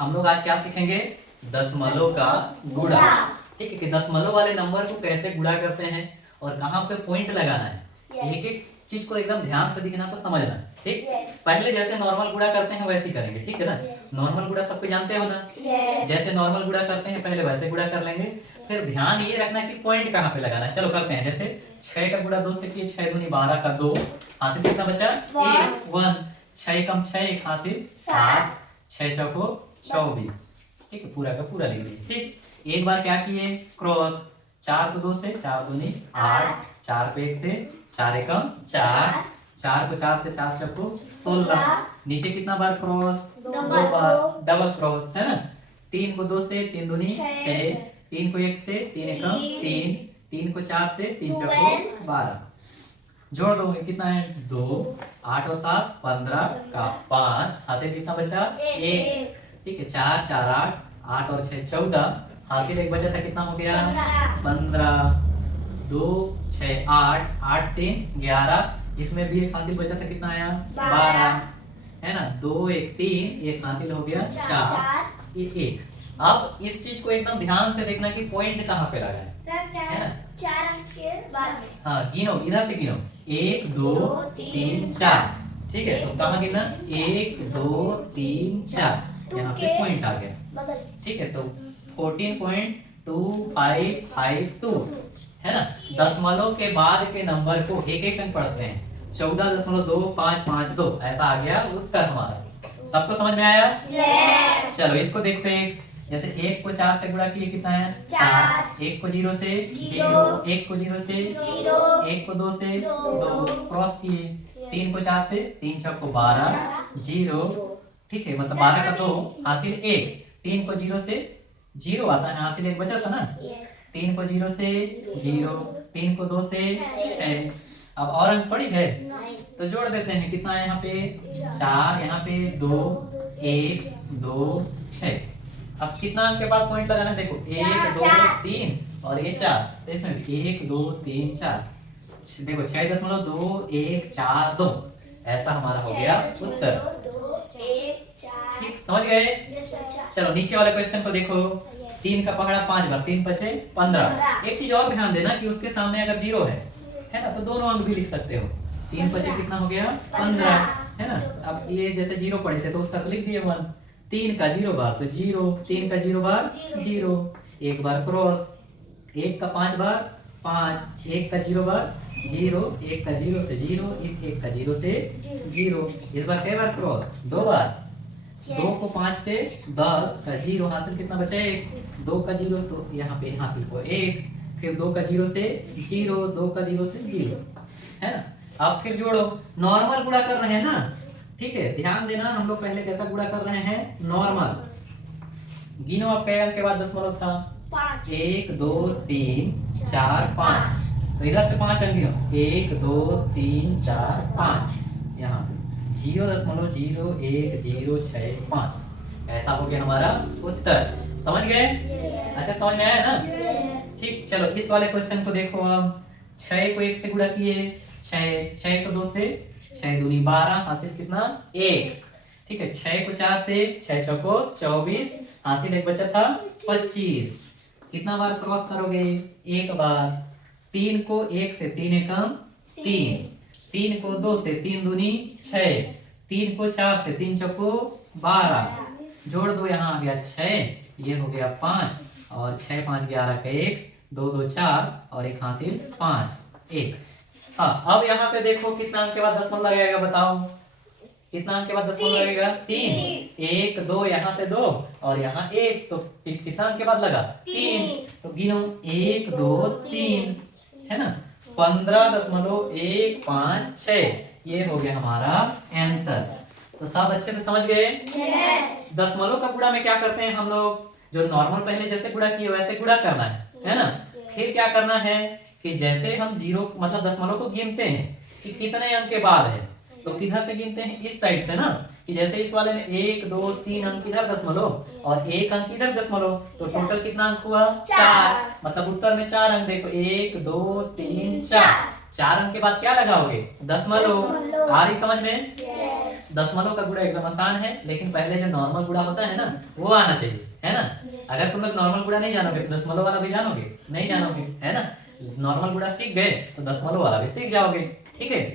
हम लोग आज क्या सीखेंगे? दशमलव का गुणा। ठीक है कि दशमलव वाले नंबर को कैसे गुणा करते हैं और कहाँ पे पॉइंट लगाना है। एक एक चीज को एकदम ध्यान से दिखना तो समझना। ठीक, पहले जैसे नॉर्मल गुणा करते हैं वैसे ही करेंगे। ठीक है ना? नॉर्मल गुणा सबको जानते हो ना? जैसे नॉर्मल गुणा करते हैं पहले वैसे गुणा कर लेंगे। फिर ध्यान ये रखना कि पॉइंट कहाँ पे लगाना है। चलो करते हैं। जैसे 6 का गुणा 2 से किए, 6 दूनी 12 का 2, हासिल कितना बचा? 1। 6 कम 6 1 हासिल 7, 6 चौको 24। ठीक है, पूरा का पूरा लिख दिए। ठीक, एक बार क्या किए? क्रॉस। 4 को 2 से, 4 दूनी 8, 4 को 1 से, 4 एकम 4, 4 को 4 से, 4 चौको 16। नीचे कितना बार क्रॉस? 2 बार, डबल क्रॉस है ना। 3 को 2 से, 3 दूनी 6, 3 को 1 से, 3 एकम 3, 3 को 4 से, 3 चौको 12। जोड़ दो, कितना है? 2, 8 और 7 15 का 5, हासिल कितना बचा? 1। ठीक है, 4 4 8, 8 और 6 14, हासिल 1 बचा था, कितना हो गया? 15। 2 6 8, 8 3 11, इसमें भी एक हासिल बचा था, कितना आया? 12 है ना। 2 1 3, एक हासिल हो गया 4, ये 1। अब इस चीज को एकदम ध्यान से देखना कि पॉइंट कहाँ पे लगा है ना। 4 अंक के बाद में। हाँ, गिनो, इधर से गिनो। 1 2 3 4। ठीक है, तो कहाँ गिनना? 1 2 3 4, यहाँ पे पॉइंट आ गया। ठीक है, तो 14.2552 है ना। दशमलव के बाद के नंबर को एक एक अंक पढ़ते हैं। 14.2552 ऐसा आ गया उत्तर हमारा। सबको समझ में आया? चलो इसको देखते हैं। जैसे 1 को 4 से गुणा किए, कितना है? 4। 1 को 0 से 0, 1 को 0 से 0, 1 को 2 से 2, क्रॉस किए। 3 को 4 से, 3 6 को 12, 0। ठीक है, मतलब 12 का 2, हासिल 1। 3 को 0 से 0 आता है, हासिल 1 बचा था ना। 3 को 0 से 0, 3 को 2 से 6। अब और अंक पड़ी है तो जोड़ देते हैं। कितना है यहाँ पे? 4, यहाँ पे 2 1 2 6। अब कितना अंक के बाद पॉइंट लगाना है? देखो 1 2 3 और ये 4, तो इसमें 1 2 3 4। देखो 6.214 ऐसा हमारा हो गया उत्तर। ठीक, समझ गए? चलो नीचे वाले क्वेश्चन को देखो। 3 का पहाड़ा 5 बार, 3 बचे 15। एक चीज और ध्यान देना कि उसके सामने अगर 0 है ना, तो दोनों अंक भी लिख सकते हो। 3 बचे कितना हो गया? 15 है ना। अब ये जैसे 0 पड़े थे तो उसका तो लिख दिए 1। 3 का 0 बार तो 0, 3 का 0 बार 0, एक बार क्रॉस। 1 का 5 बार 5, 1 का 0 बार 0, 1 का 0 से 0, इस 1 का 0 से 0, इस बार कई बार क्रॉस? 2 बार। 2 को 5 से 10 का 0, हासिल कितना बचा? 1। 2 का 0 तो यहाँ पे हासिल को 1, फिर 2 का 0 से 0, 2 का 0 से 0 है ना। अब फिर जोड़ो। नॉर्मल गुणा कर रहे हैं ना। ठीक है, ध्यान देना, हम लोग पहले कैसा गुणा कर रहे हैं? नॉर्मल। गिनो अब कई अंक के बाद दशमलव था? 1 2 3 4 5, तो इधर से 5 अंक गिनो। 1 2 3 4 5, यहाँ पे 0.0106 ऐसा हो गया हमारा उत्तर। समझ गए? अच्छा, समझ में आया ना? ठीक, चलो इस वाले क्वेश्चन को देखो। अब 6 को 1 से गुणा किए, 6 को 2 से, 6 दूनी 12, हासिल कितना? 1। ठीक है, 6 को 4 से, 6 चौको 24, हासिल 1 बचा था 25। कितना बार क्रॉस करोगे? 1 बार। 3 को 1 से, 3 एकम 3, 3 को 2 से, 3 दूनी 6, 3 को 4 से, 3 चौको 12, जोड़ दो, यहाँ आ गया 6, ये हो गया 5, और 6 5 11 का 1, 2 2 4 और एक हासिल 5 1। हाँ, अब यहाँ से देखो कितना अंक के बाद दशमलव लगेगा, बताओ कितना अंक के बाद दशमलव लगेगा? 3। 1 2, यहाँ से 2 और यहाँ 1, तो कितना अंक के बाद लगा? 3। तो गिनो 1 2 3 है ना। 15.156 ये हो गया हमारा आंसर। तो सब अच्छे से समझ गए? दशमलव का गुणा में क्या करते हैं हम लोग? जो नॉर्मल पहले जैसे गुणा किए वैसे गुणा करना है ना। फिर क्या करना है कि जैसे हम 0 मतलब दशमलव को गिनते हैं कि कितने अंक के बाद है, तो किधर से गिनते हैं? इस साइड से ना। कि जैसे इस वाले में 1 2 3 अंक इधर दशमलव और 1 अंक इधर दशमलव, तो टोटल कितना अंक हुआ? 4। मतलब उत्तर में 4 अंक। देखो 1 2 3 4, 4 अंक के बाद क्या लगाओगे? दशमलव। दशमलव। आ रही समझ में? Yes. दशमलव का गुणा एकदम आसान है, लेकिन पहले जो नॉर्मल गुणा होता है ना, वो आना चाहिए, है ना? अगर तुम लोग नॉर्मल गुणा नहीं जानोगे तो दशमलव वाला भी जानोगे नहीं? जानोगे, है ना? नॉर्मल गुणा सीख गए तो दशमलव वाला भी सीख जाओगे, ठीक है?